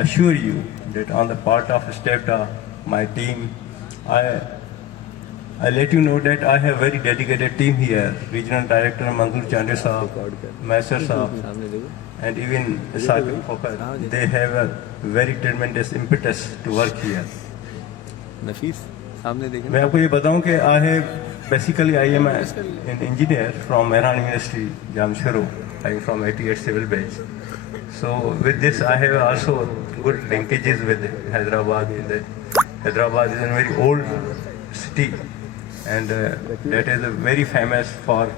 assure you that on the part of STEPTA, my team, I let you know that I have very dedicated team here. Regional Director Manzoor Chande Saab, Master Saab, and even Sagar Khokar. They have a very tremendous impetus to work here. नफीस सामने देखें. मैं आपको ये बताऊं कि I am an engineer from Mehran University, Jamshoro. I am from 88 Civil Bench. So with this, I have also good linkages with Hyderabad. Hyderabad is a very old city, and that is very famous for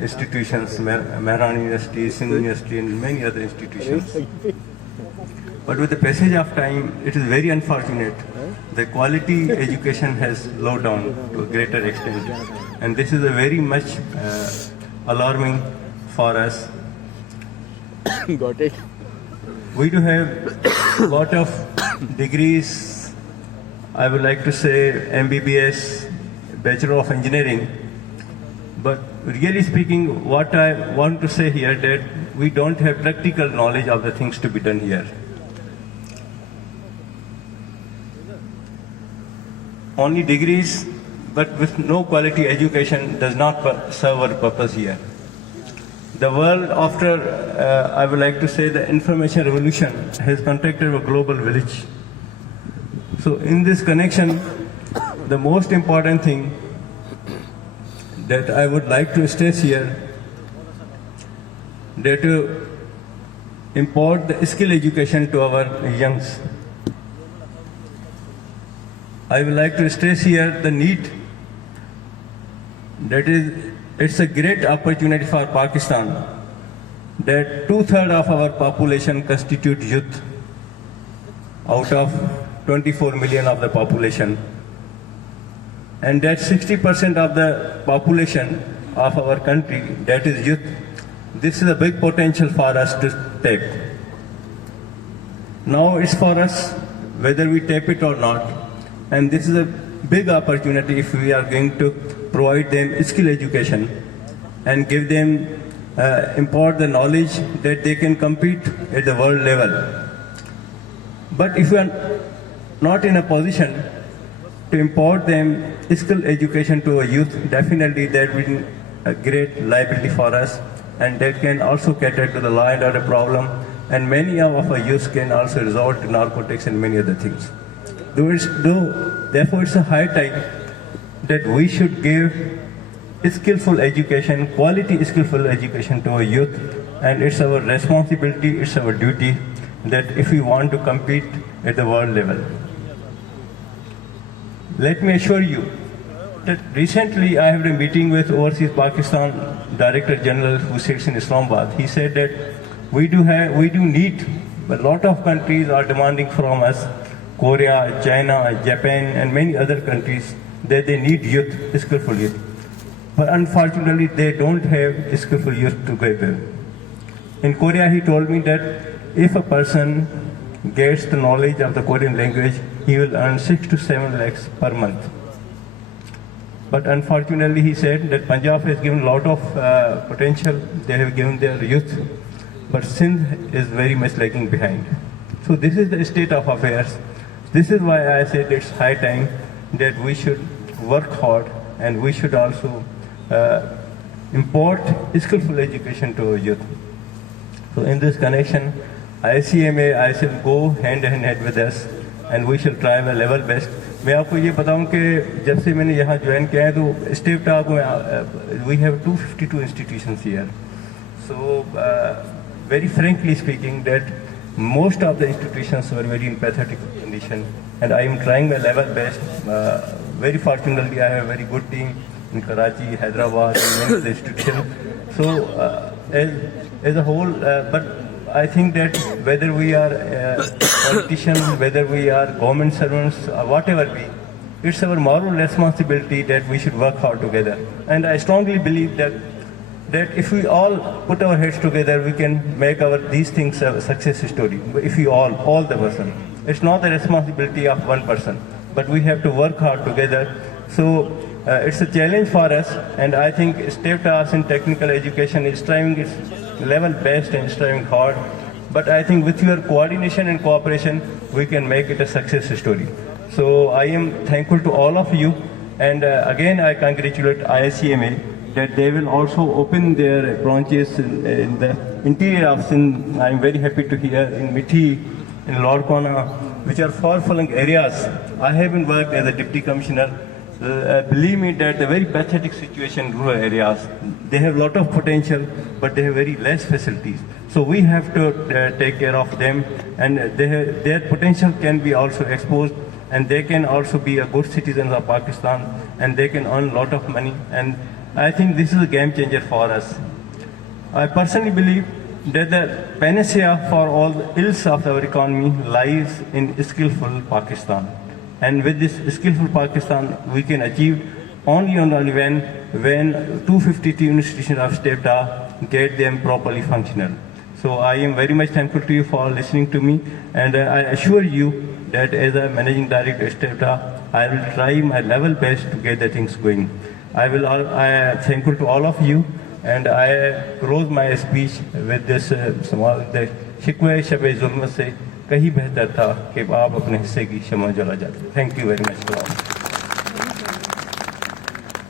institutions, Mehran University, Sindh University, and many other institutions. But with the passage of time, it is very unfortunate. The quality education has slowed down to a greater extent, and this is a very much alarming for us. Got it. We do have a lot of degrees. I would like to say MBBS, Bachelor of Engineering. But really speaking, what I want to say here that we don't have practical knowledge of the things to be done here. Only degrees, but with no quality education does not serve our purpose here. The world after, I would like to say, the information revolution has contracted a global village. So in this connection, the most important thing that I would like to stress here, that to import the skill education to our youngs. I would like to stress here the need that it's a great opportunity for Pakistan that 2/3 of our population constitute youth out of 24 million of the population, and that 60% of the population of our country, that is youth. This is a big potential for us to tap. Now it's for us whether we tap it or not. And this is a big opportunity if we are going to provide them skill education and give them, impart the knowledge that they can compete at the world level. But if we are not in a position to impart them skill education to a youth, definitely that will be a great liability for us, and that can also cater to the law and order problem, and many of our youth can also resort to narcotics and many other things. Therefore, it's a high time that we should give skillful education, quality skillful education to our youth, and it's our responsibility, it's our duty that if we want to compete at the world level. Let me assure you that recently I had a meeting with Overseas Pakistan Director General who sits in Islamabad. He said that we do need, a lot of countries are demanding from us, Korea, China, Japan, and many other countries, that they need youth, skillful youth. But unfortunately, they don't have skillful youth to give them. In Korea, he told me that if a person gets the knowledge of the Korean language, he will earn 6 to 7 lakhs per month. But unfortunately, he said that Punjab has given a lot of potential. They have given their youth, but Sindh is very much lagging behind. So this is the state of affairs. This is why I said it's high time that we should work hard, and we should also import skillful education to our youth. So in this connection, ICMA, I shall go hand in hand with us, and we shall try our level best. मैं आपको ये बताऊं कि जब से मैंने यहाँ join किया है तो STEPTA को we have 252 institutions here. So very frankly speaking, that most of the institutions were very in pathetic condition, and I am trying my level best. Very fortunately, I have a very good team in Karachi, Hyderabad, and many other institutions. So as a whole, but I think that whether we are politicians, whether we are government servants, or whatever we, it's our moral responsibility that we should work hard together. And I strongly believe that if we all put our heads together, we can make these things a success story. If we all the person, it's not the responsibility of one person, but we have to work hard together. So it's a challenge for us, and I think STEPTA in technical education is trying its level best and striving hard but I think with your coordination and cooperation, we can make it a success story. So I am thankful to all of you, and again I congratulate ISCMA that they will also open their branches in the interior of Sindh. I'm very happy to hear in Mithi, in Lordkona, which are far-flung areas. I haven't worked as a deputy commissioner. Believe me that the very pathetic situation in rural areas, they have a lot of potential, but they have very less facilities. So we have to take care of them, and their potential can be also exposed, and they can also be a good citizens of Pakistan, and they can earn a lot of money. And I think this is a game changer for us. I personally believe that the panacea for all the ills of our economy lies in skillful Pakistan. And with this skillful Pakistan, we can achieve only when 252 institutions of state get them properly functional. So I am very much thankful to you for listening to me, and I assure you that as a managing director of STEPTA, I will try my level best to get the things going. I am thankful to all of you, and I close my speech with this small शिकवे Shabe जुल्म से कहीं बेहतर था कि आप अपने हिस्से की शमा जला जाते. Thank you very much to all.